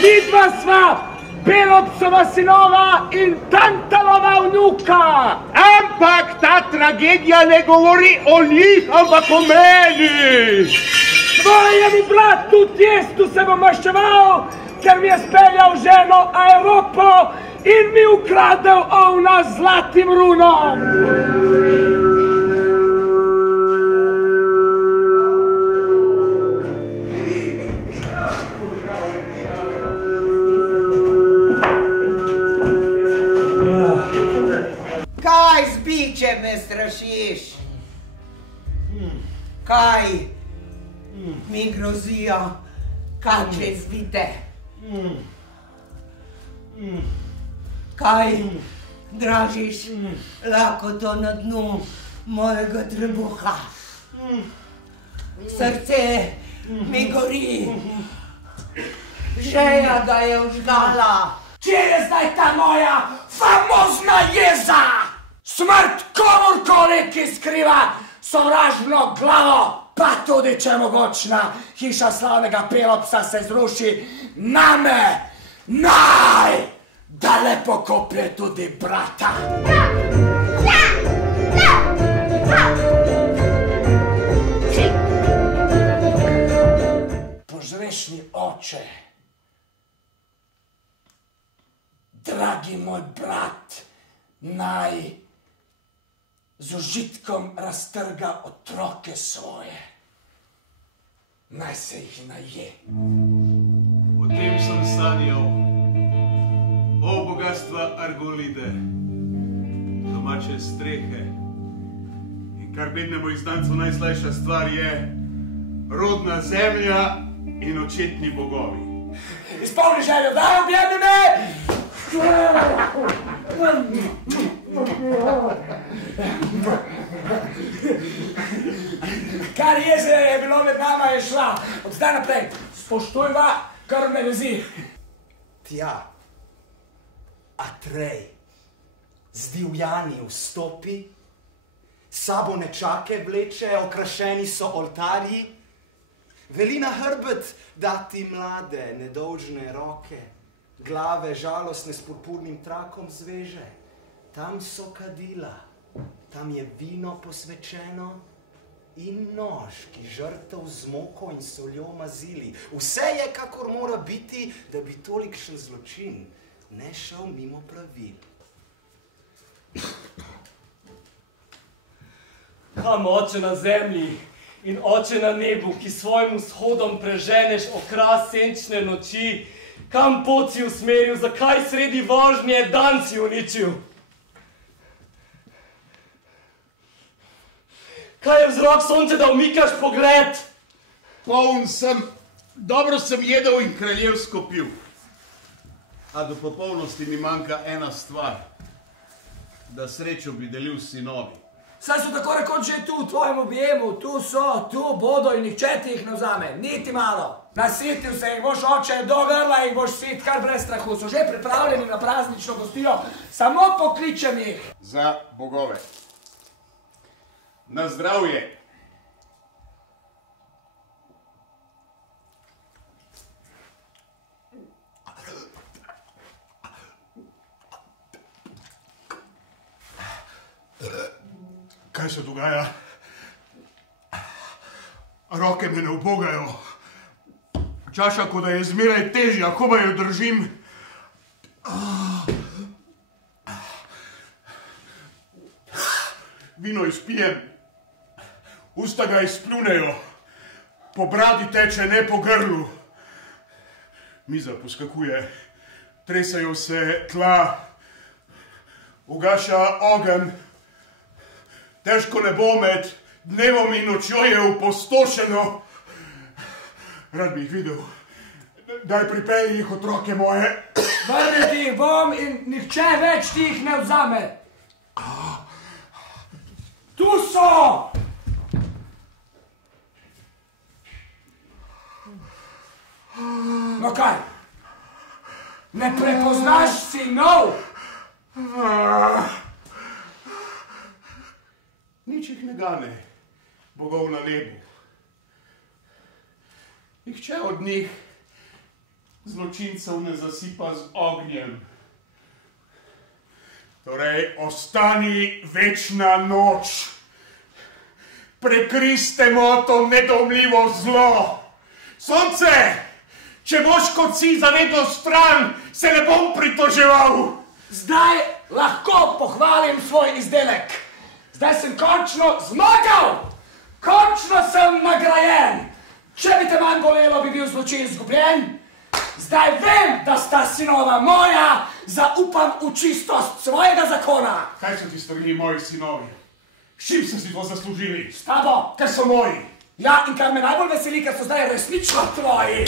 Midva sva Pelopsova sinova in Tantalova vnuka. Ampak ta tragedija ne govori o njih, ampak o meni. Tvojemu bratu Tiestu se bom maščeval, ker mi je speljal ženo Evropo in mi ukradel ovna z zlatim runom. Kaj z bičem me strašiš? Kaj mi grozijo kakšne zvite? Kaj dražiš lakoto na dnu mojega trebuha? Srce mi gori, žeja ga je vžgala. Kje je zdaj ta moja famozna jeza? Smrt komorkoli, ki skriva sovražno glavo, pa tudi če mogočna hiša slavnega Pelopsa se zruši name, naj, da lepo koplje tudi brata. Požrešni oče, dragi moj brat, naj z užitkom raztrga otroke svoje, naj se jih naje. O tem sem sanjal, o bogatstva Argolide, domače strehe. In kar bednemu izdancu najslajša stvar je rodna zemlja in očetni bogovi. Izpolni željo, daj objemi me! Kar jezera je bilo med nama je šla, od zdaj naprej spoštujva krvne vezi. Tja, Atrej, z divjani vstopi, sabo nečake vleče, okrašeni so oltarji, veli na hrbet dati mlade, nedolžne roke, glave žalostne s purpurnim trakom zveže. Tam so kadila, tam je vino posvečeno in nož, ki žrtev z moko in soljo mazili. Vse je, kakor mora biti, da bi tolikšen zločin ne šel mimo pravil. Kam, oče na zemlji in oče na nebu, ki svojim vzhodom preženeš okras senčne noči, kam pot si usmeril, zakaj sredi vožnje dan si uničil? Kaj je vzrok, sonce, da umikaš pogled? Poln sem, dobro sem jedel in kraljevsko pil. A do popolnosti mi manjka ena stvar, da srečo bi delil s sinovi. Saj so tako rekoč že tu, v tvojem objemu, tu so, tu bodo in nihče ti jih ne vzame, niti malo. Nasitil se jih boš, oče, do grla jih boš sit, kar brez strahu. So že pripravljeni na praznično gostijo, samo pokličem jih. Za bogove. Na zdravje. Kaj se dogaja? Roke me ne ubogajo. Čaša, ko da je zmeraj težja, komaj jo držim. Vino izpijem, usta ga izpljunejo, po bradi teče, ne po grlu. Miza poskakuje, tresajo se tla, ugaša ogenj. Težko nebo med dnevom in nočjo je opustošeno. Rad bi jih videl. Daj pripelji jih, otroke moje. Vrniti jih bom in nihče več ti jih ne vzame. Tu so! No kaj? Ne prepoznaš sinov? Nič jih ne gane, bogov na nebu. Nihče od njih zločincev ne zasipa z ognjem. Torej, ostani večna noč. Prekristemo to nedomljivo zlo. Sonce, če boš kot si zavedno stran, se ne bom pritoževal. Zdaj lahko pohvalim svoj izdelek. Zdaj sem končno zmagal. Končno sem nagrajen. Če bi te manj bolelo, bi bil zločin izgubljen. Zdaj vem, da sta sinova moja, zaupam v čistost svojega zakona. Kaj so ti storili moji sinovi? S čim so si to zaslužili? S tabo, Ker so moji. Ja, in kar me najbolj veseli, ker so zdaj resnično tvoji.